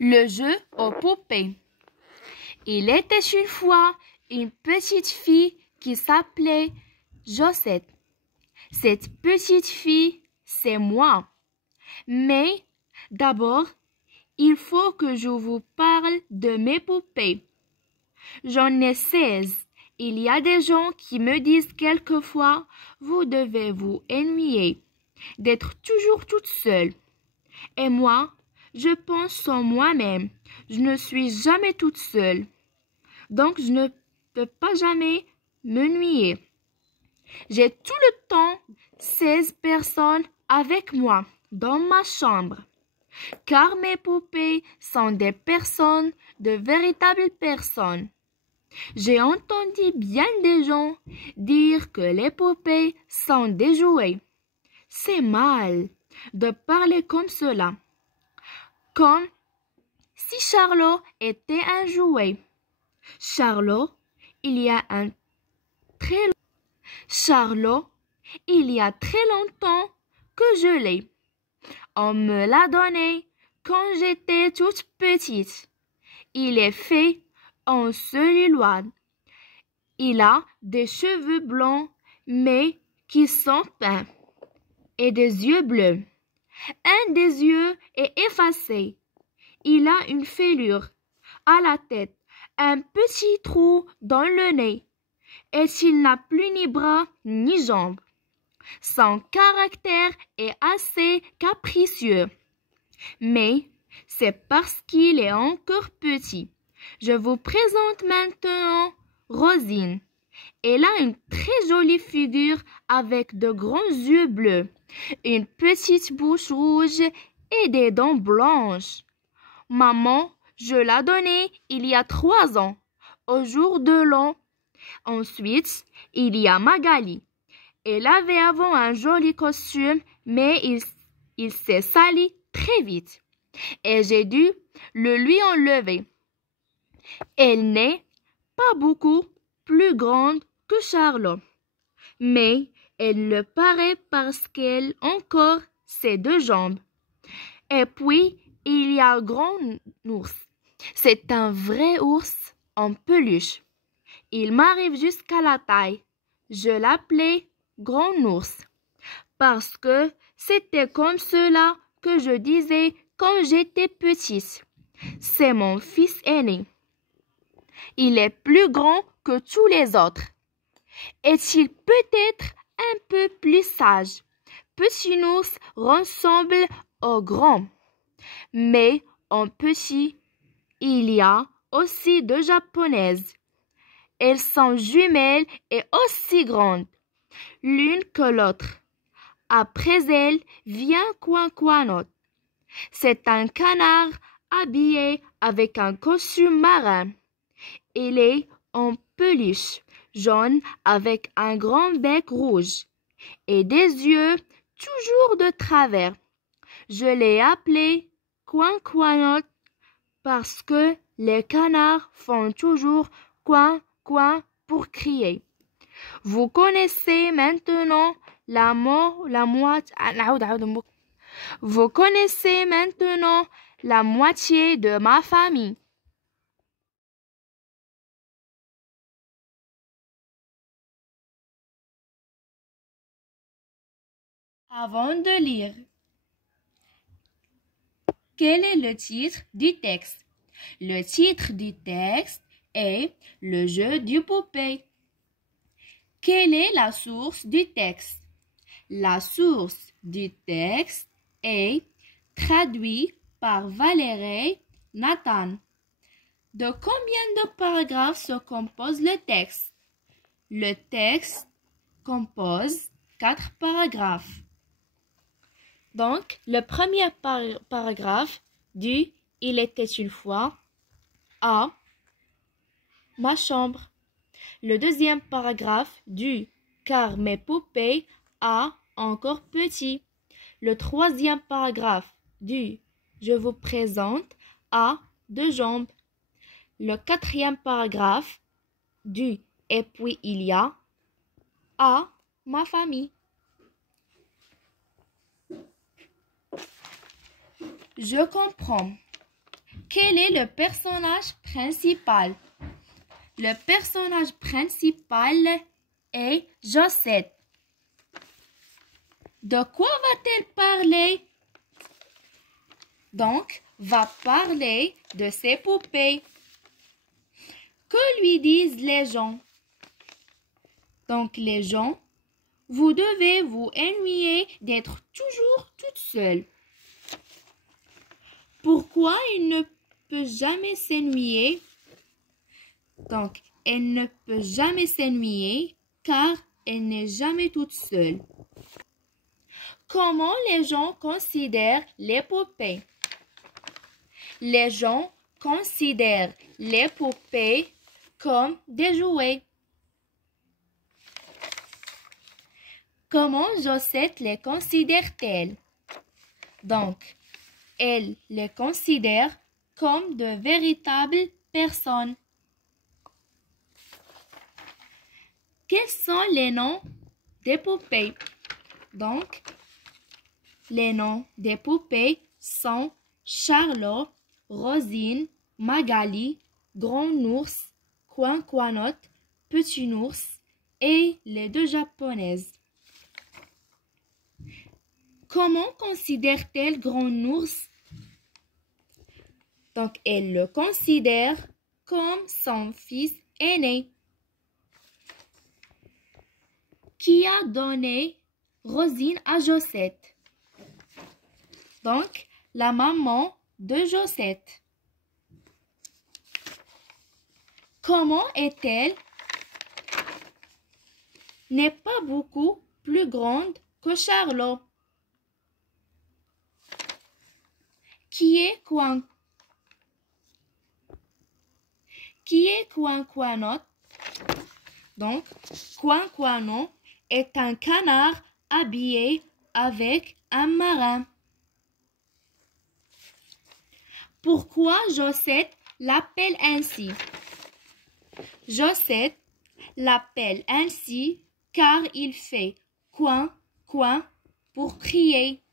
Le jeu aux poupées. Il était une fois une petite fille qui s'appelait Josette. Cette petite fille, c'est moi. Mais d'abord, il faut que je vous parle de mes poupées. J'en ai 16. Il y a des gens qui me disent quelquefois, vous devez vous ennuyer d'être toujours toute seule. Et moi, je pense en moi-même. Je ne suis jamais toute seule. Donc, je ne peux pas jamais m'ennuyer. J'ai tout le temps 16 personnes avec moi dans ma chambre. Car mes poupées sont des personnes, de véritables personnes. J'ai entendu bien des gens dire que les poupées sont des jouets. C'est mal de parler comme cela. Comme si Charlot était un jouet. Charlot, il y a très longtemps que je l'ai. On me l'a donné quand j'étais toute petite. Il est fait en celluloïd. Il a des cheveux blancs, mais qui sont peints, et des yeux bleus. Un des yeux est effacé. Il a une fêlure à la tête, un petit trou dans le nez, et il n'a plus ni bras ni jambes. Son caractère est assez capricieux, mais c'est parce qu'il est encore petit. Je vous présente maintenant Rosine. Elle a une très jolie figure avec de grands yeux bleus, une petite bouche rouge et des dents blanches. Maman, je l'ai donnée il y a 3 ans, au jour de l'an. Ensuite, il y a Magali. Elle avait avant un joli costume, mais il s'est sali très vite et j'ai dû le lui enlever. Elle n'est pas beaucoup plus grande que Charlot, mais elle le paraît parce qu'elle a encore ses 2 jambes. Et puis, il y a Grand Ours. C'est un vrai ours en peluche. Il m'arrive jusqu'à la taille. Je l'appelais Grand Ours parce que c'était comme cela que je disais quand j'étais petite. C'est mon fils aîné. Il est plus grand que tous les autres. Est-il peut-être un peu plus sage? Petit ours ressemble au grand. Mais en petit, il y a aussi 2 japonaises. Elles sont jumelles et aussi grandes, l'une que l'autre. Après elles vient Coin-Coinote. C'est un canard habillé avec un costume marin. Il est en peluche jaune avec un grand bec rouge et des yeux toujours de travers. Je l'ai appelé Coin-Coinote parce que les canards font toujours coin pour crier. Vous connaissez maintenant Vous connaissez maintenant la moitié de ma famille. Avant de lire, quel est le titre du texte? Le titre du texte est Le jeu du poupée. Quelle est la source du texte? La source du texte est traduit par Valérie Nathan. De combien de paragraphes se compose le texte? Le texte compose 4 paragraphes. Donc, le premier paragraphe dit « Il était une fois à ma chambre ». Le deuxième paragraphe dit « Car mes poupées a encore petit ». Le troisième paragraphe dit « Je vous présente à 2 jambes ». Le quatrième paragraphe dit « Et puis il y a à ma famille ». Je comprends. Quel est le personnage principal? Le personnage principal est Josette. De quoi va-t-elle parler? Donc, va parler de ses poupées. Que lui disent les gens? Donc, les gens, vous devez vous ennuyer d'être toujours toute seule. Pourquoi il ne peut jamais s'ennuyer? Donc, elle ne peut jamais s'ennuyer car elle n'est jamais toute seule. Comment les gens considèrent les poupées? Les gens considèrent les poupées comme des jouets. Comment Josette les considère-t-elle? Donc, elle les considère comme de véritables personnes. Quels sont les noms des poupées? Donc, les noms des poupées sont Charlot, Rosine, Magali, Grand Ours, Coin-Coinotte, Petit Ours et les deux japonaises. Comment considère-t-elle Grand Ours? Donc, elle le considère comme son fils aîné. Qui a donné Rosine à Josette? Donc, la maman de Josette. Comment est-elle? N'est pas beaucoup plus grande que Charlot. Qui est Coin-Coinotte? Donc, Coin-Coinotte est un canard habillé avec un marin. Pourquoi Josette l'appelle ainsi? Josette l'appelle ainsi car il fait coin, coin pour crier.